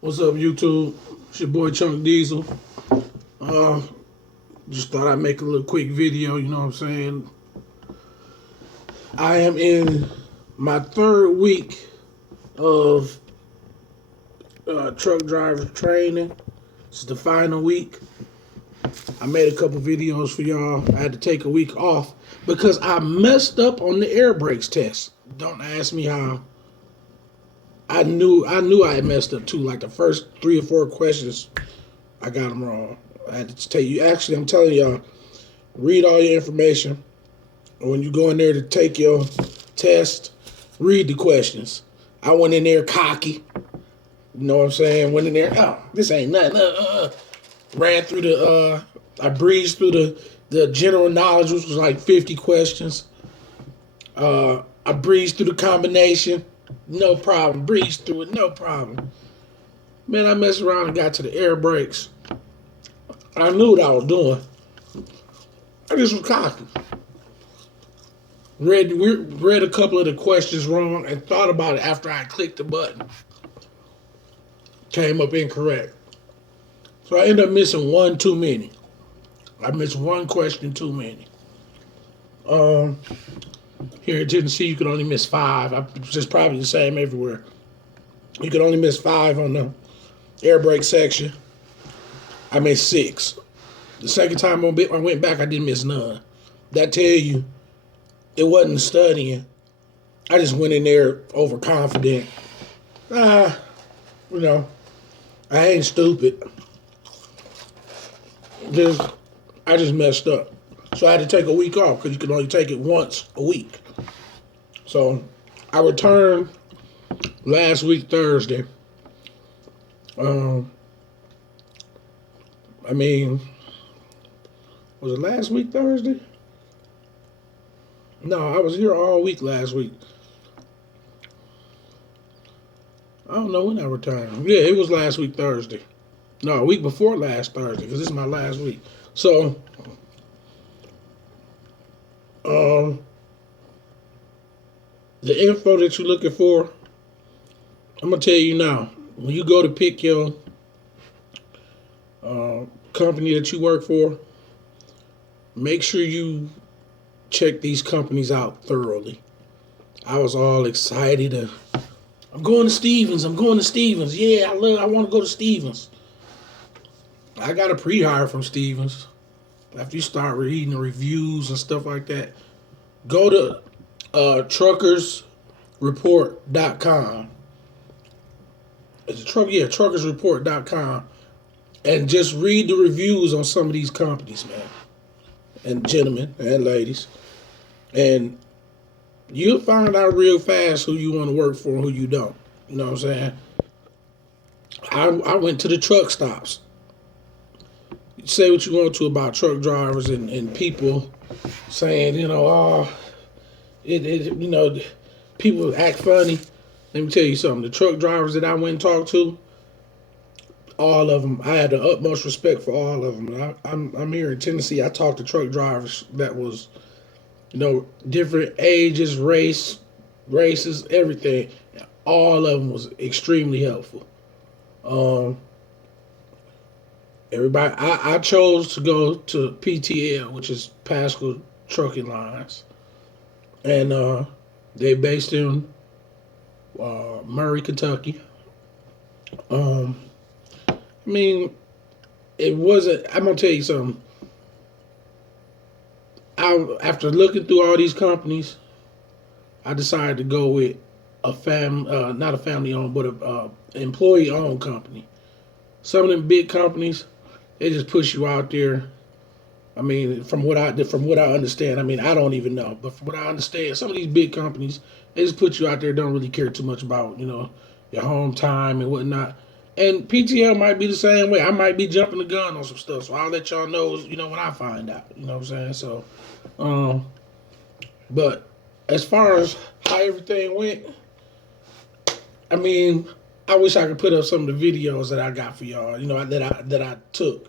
What's up, YouTube? It's your boy Chunk Diesel. Uh, just thought I'd make a little quick video. You know what I'm saying? I am in my third week of truck driver training. It's the final week. I made a couple videos for y'all. I had to take a week off because I messed up on the air brakes test. Don't ask me how. I knew I had messed up too. Like the first 3 or 4 questions, I got them wrong. I had to tell you. Actually, I'm telling y'all, read all your information. When you go in there to take your test, read the questions. I went in there cocky. You know what I'm saying? Went in there, oh, this ain't nothing. Ran through I breezed through the general knowledge, which was like 50 questions. I breezed through the combination, no problem. Breezed through it, no problem. Man, I messed around and got to the air brakes. I knew what I was doing. I just was cocky. Read a couple of the questions wrong and thought about it after I clicked the button. Came up incorrect. So I ended up missing one too many. I missed one question too many. Here in Tennessee, you can only miss 5. It's just probably the same everywhere. You can only miss 5 on the air brake section. I missed 6. The second time I went back, I didn't miss none. That tell you it wasn't studying. I just went in there overconfident. You know, I ain't stupid. I just messed up. So I had to take a week off because you can only take it once a week. So I returned last week Thursday. Was it last week Thursday? No, I was here all week last week. I don't know when I returned. Yeah, it was last week Thursday. No, a week before last Thursday, because this is my last week. So, the info that you're looking for, I'm gonna tell you now. When you go to pick your company that you work for, make sure you check these companies out thoroughly. I was all excited. I'm going to Stevens. Yeah, I want to go to Stevens. I got a pre-hire from Stevens. After you start reading the reviews and stuff like that, go to truckersreport.com. It's truckersreport.com, and just read the reviews on some of these companies, man, and gentlemen and ladies, and you'll find out real fast who you want to work for and who you don't. You know what I'm saying? I went to the truck stops. Say what you want to about truck drivers and people saying, people act funny. Let me tell you something. The truck drivers that I went and talked to, all of them, I had the utmost respect for all of them. I'm here in Tennessee. I talked to truck drivers that was, different ages, races, everything. All of them was extremely helpful. Everybody, I chose to go to PTL, which is Pascal Trucking Lines, and they based in Murray, Kentucky. It wasn't. I'm gonna tell you something. After looking through all these companies, I decided to go with not a family owned, but a employee owned company. Some of them big companies, they just push you out there. From what I understand, I don't even know, but from what I understand, some of these big companies, they just put you out there, don't really care too much about your home time and whatnot. And PTL might be the same way. I might be jumping the gun on some stuff, so I'll let y'all know, when I find out. You know what I'm saying? So, but as far as how everything went, I wish I could put up some of the videos that I got for y'all. That I took.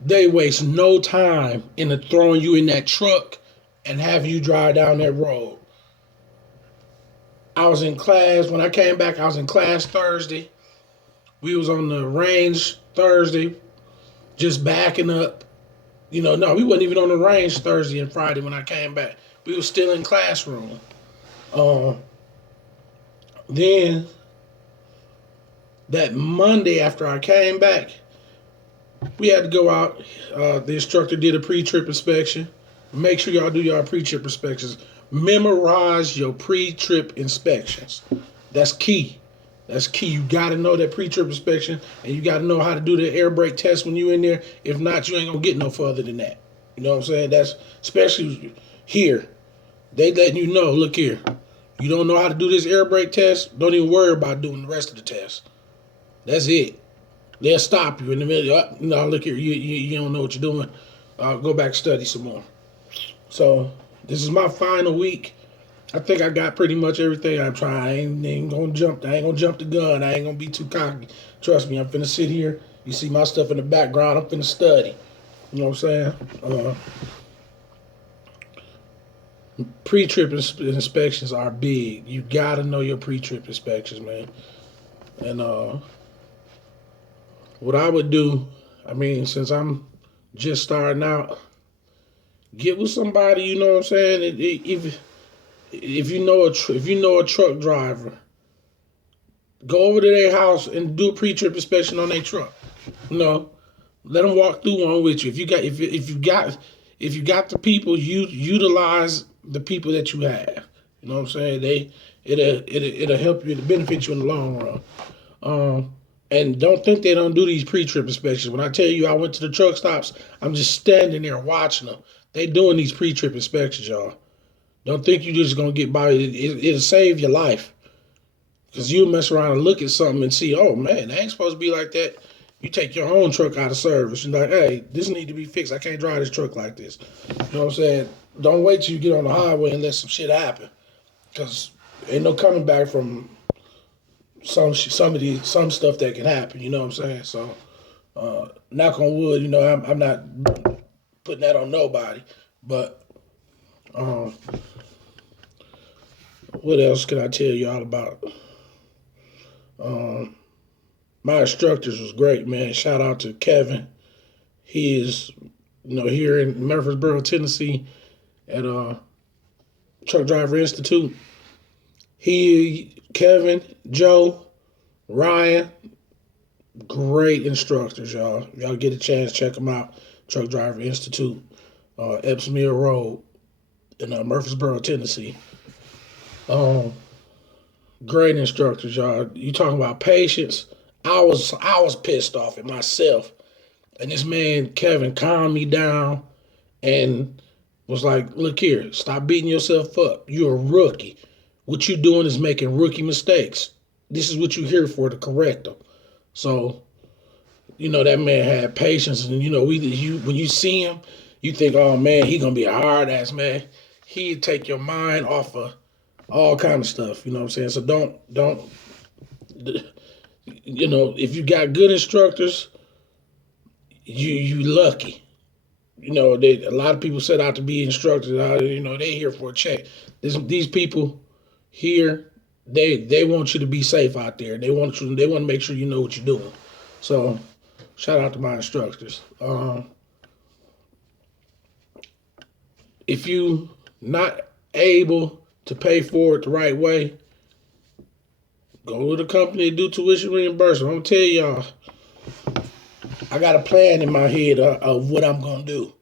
They waste no time in throwing you in that truck and have you drive down that road. I was in class. When I came back, I was in class Thursday. We was on the range Thursday, just backing up. No, we wasn't even on the range Thursday and Friday when I came back. We was still in classroom. Uh, then that Monday after I came back, we had to go out. The instructor did a pre-trip inspection. Make sure y'all do your pre-trip inspections. Memorize your pre-trip inspections. That's key. That's key. You got to know that pre-trip inspection, and you got to know how to do the air brake test when you in there. If not, you ain't going to get no further than that. You know what I'm saying? That's especially here. They letting you know, look here. You don't know how to do this air brake test, don't even worry about doing the rest of the test. That's it. They'll stop you in the middle. Oh, no, look here. You don't know what you're doing. Go back study some more. So this is my final week. I think I got pretty much everything I'm trying. I ain't gonna jump. I ain't gonna jump the gun. I ain't gonna be too cocky. Trust me, I'm finna sit here. You see my stuff in the background. I'm finna study. You know what I'm saying? Pre-trip inspections are big. You gotta know your pre-trip inspections, man. And what I would do, I mean, since I'm just starting out, get with somebody. You know what I'm saying? If you know a truck driver, go over to their house and do a pre-trip inspection on their truck. Let them walk through one with you. If you got the people, you utilize the people that you have. You know what I'm saying? It'll help you, it'll benefit you in the long run. And don't think they don't do these pre-trip inspections. When I tell you I went to the truck stops, I'm just standing there watching them. They doing these pre-trip inspections, y'all. Don't think you're just gonna get by. It'll save your life. Because you'll mess around and look at something and see, oh man, that ain't supposed to be like that. You take your own truck out of service. You're like, hey, this need to be fixed. I can't drive this truck like this. You know what I'm saying? Don't wait till you get on the highway and let some shit happen. Because ain't no coming back from some stuff that can happen. You know what I'm saying? So, knock on wood, I'm not putting that on nobody. But what else can I tell y'all about? My instructors was great, man. Shout out to Kevin. He is, here in Murfreesboro, Tennessee, at Truck Driver Institute. Kevin, Joe, Ryan, great instructors, y'all. Y'all get a chance, check them out. Truck Driver Institute, Epps Mill Road in Murfreesboro, Tennessee. Great instructors, y'all. You talking about patience? I was pissed off at myself, and this man Kevin calmed me down and was like, "Look here, stop beating yourself up. You're a rookie. What you doing is making rookie mistakes. This is what you're here for, to correct them." So, that man had patience, and when you see him, you think, "Oh man, he gonna be a hard ass man." He'd take your mind off of all kind of stuff. You know what I'm saying? So don't. If you got good instructors, you lucky. A lot of people set out to be instructors. They here for a check. These people here, they want you to be safe out there. They want to make sure you know what you're doing. So, shout out to my instructors. If you not able to pay for it the right way, go to the company and do tuition reimbursement. I'm gonna tell y'all, I got a plan in my head of what I'm gonna do.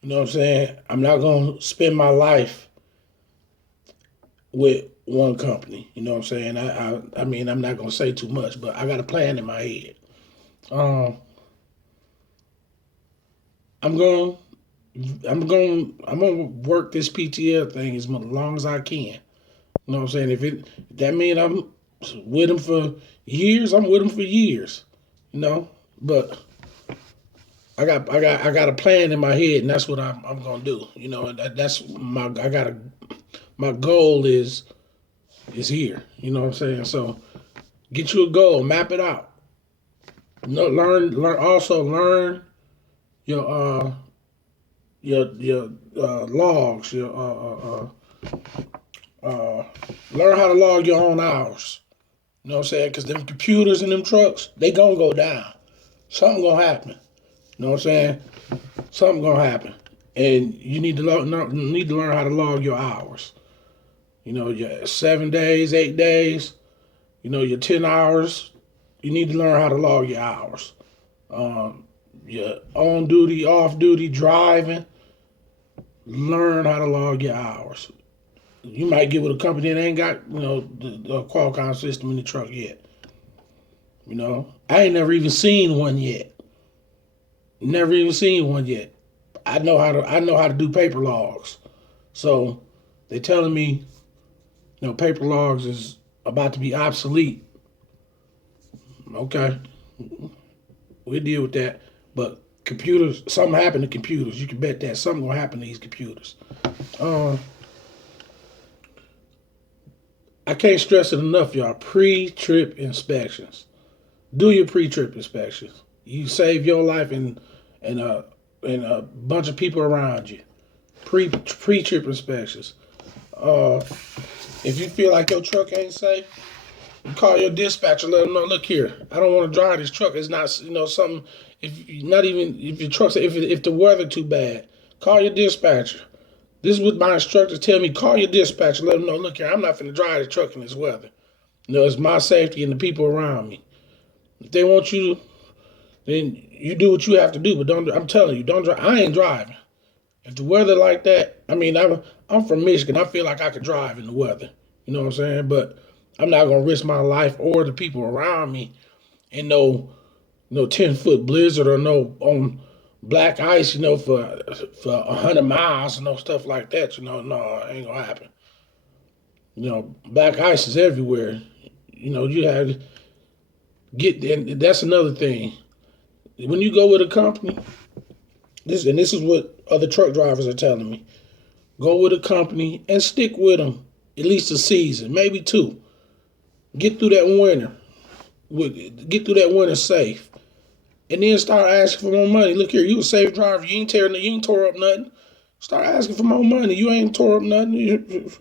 You know what I'm saying? I'm not gonna spend my life with one company. You know what I'm saying? I mean, I'm not gonna say too much, but I got a plan in my head. I'm gonna work this PTL thing as long as I can. You know what I'm saying? If that means I'm with him for years, I'm with him for years. But I got a plan in my head, and that's what I'm gonna do. That's my goal is here. You know what I'm saying? So get you a goal, map it out. Learn your logs, your Learn how to log your own hours. You know what I'm saying? Because them computers in them trucks, they gonna go down. Something gonna happen. You know what I'm saying? Something gonna happen, and you need to learn how to log your hours. You know, your 7 days, 8 days. You know, your 10 hours. You need to learn how to log your hours. Your on duty, off duty, driving. Learn how to log your hours. You might get with a company that ain't got, the Qualcomm system in the truck yet. You know, I ain't never even seen one yet. Never even seen one yet. I know how to do paper logs. So they telling me, paper logs is about to be obsolete. Okay, we'll deal with that. But computers, something happened to computers. You can bet that something gonna happen to these computers. I can't stress it enough, y'all. Pre-trip inspections. Do your pre-trip inspections. You save your life and a bunch of people around you. Pre-trip inspections. If you feel like your truck ain't safe, you call your dispatcher. Let them know. Look here, I don't want to drive this truck. It's not something. If your truck's if the weather too bad, call your dispatcher. This is what my instructors tell me. Call your dispatcher. Let them know. Look here, I'm not finna drive the truck in this weather. It's my safety and the people around me. If they want you to, then you do what you have to do. But don't. I'm telling you, don't drive. I ain't driving. If the weather like that, I'm from Michigan. I feel like I could drive in the weather. You know what I'm saying? But I'm not gonna risk my life or the people around me in no 10-foot blizzard or no on black ice. For 100 miles and no stuff like that. No, it ain't gonna happen. Black ice is everywhere. You have to and that's another thing. When you go with a company, this is what other truck drivers are telling me. Go with a company and stick with them at least a season, maybe two. Get through that winter. Get through that winter safe. And then start asking for more money. Look here, you a safe driver. You ain't tore up nothing. Start asking for more money. You ain't tore up nothing.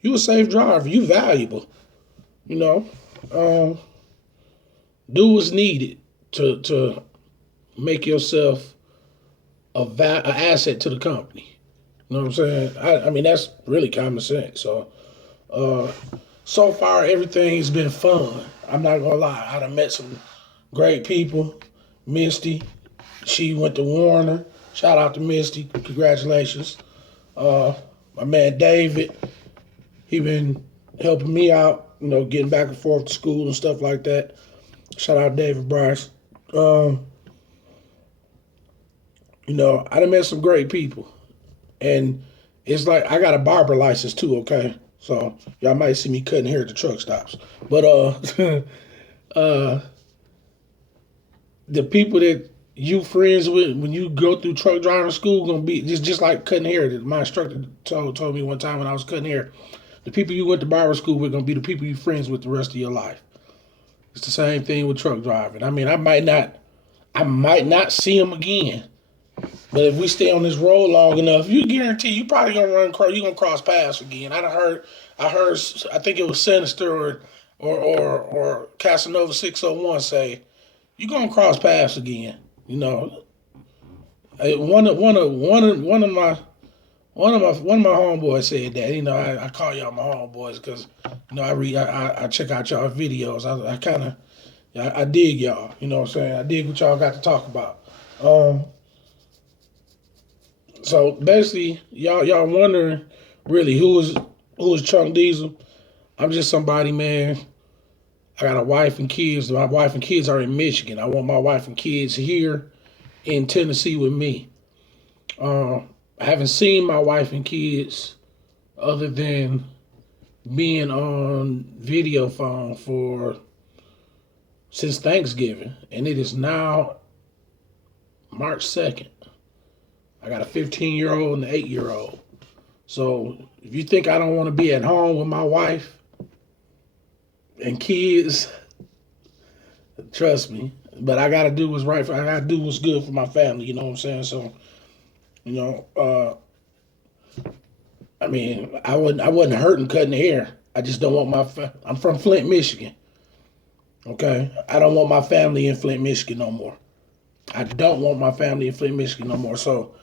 You a safe driver. You valuable. Do what's needed to make yourself an asset to the company. You know what I'm saying? I mean, that's really common sense. So far, everything's been fun. I'm not going to lie. I done met some great people. Misty, she went to Warner. Shout out to Misty. Congratulations. My man David, he been helping me out, getting back and forth to school and stuff like that. Shout out David Bryce. I done met some great people. And it's like I got a barber license too, okay? So y'all might see me cutting hair at the truck stops. But the people that you friends with when you go through truck driving school gonna be just like cutting hair. My instructor told me one time when I was cutting hair, the people you went to barber school with gonna be the people you friends with the rest of your life. It's the same thing with truck driving. I mean, I might not see them again. But if we stay on this road long enough, you guarantee you probably gonna cross paths again. I heard, I think it was Sinister or Casanova 601 say, you gonna cross paths again. One of my homeboys said that. I call y'all my homeboys because I check out y'all videos. I dig y'all. You know what I'm saying? I dig what y'all got to talk about. So basically, y'all wondering really who is Chunk Diesel? I'm just somebody, man. I got a wife and kids. My wife and kids are in Michigan. I want my wife and kids here in Tennessee with me. I haven't seen my wife and kids other than being on video phone since Thanksgiving, and it is now March 2nd. I got a 15-year-old and an 8-year-old. So if you think I don't want to be at home with my wife and kids, trust me. But I gotta do what's right. I gotta do what's good for my family. You know what I'm saying? So, I mean, I wasn't hurting cutting hair. I just don't want I'm from Flint, Michigan. Okay, I don't want my family in Flint, Michigan no more. I don't want my family in Flint, Michigan no more. So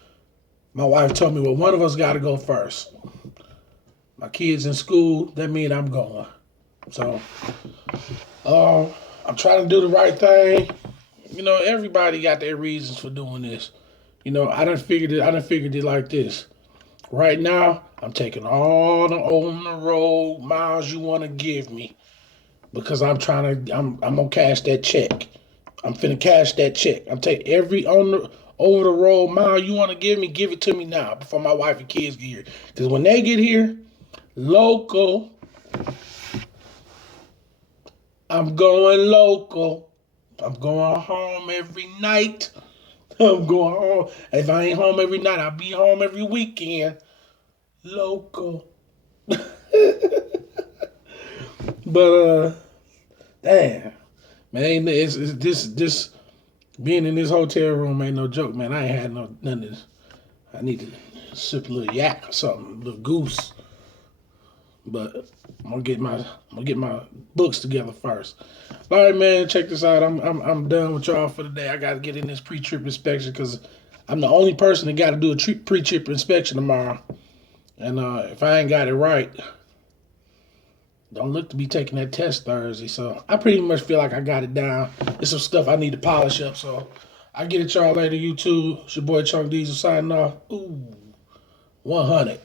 my wife told me, well, one of us got to go first. My kids in school, that means I'm going. So uh, I'm trying to do the right thing. You know, everybody got their reasons for doing this. You know, I done figured it. I done figured it like this. Right now, I'm taking all the on the road miles you want to give me because I'm gonna cash that check. I'm finna cash that check. I'm taking every on the over the road mile you want to give it to me now before my wife and kids get here. Because when they get here, local, I'm going local. I'm going home every night. I'm going home. If I ain't home every night, I'll be home every weekend. Local. But damn, man, it's this being in this hotel room ain't no joke, man. I ain't had none of this. I need to sip a little yak or something, a little goose. But I'm gonna get my books together first. All right, man. Check this out. I'm done with y'all for the day. I gotta get in this pre-trip inspection because I'm the only person that got to do a pre-trip inspection tomorrow. And if I ain't got it right, don't look to be taking that test Thursday. So I pretty much feel like I got it down. There's some stuff I need to polish up. So I get it y'all later, YouTube. It's your boy Chunk Diesel signing off. Ooh, 100.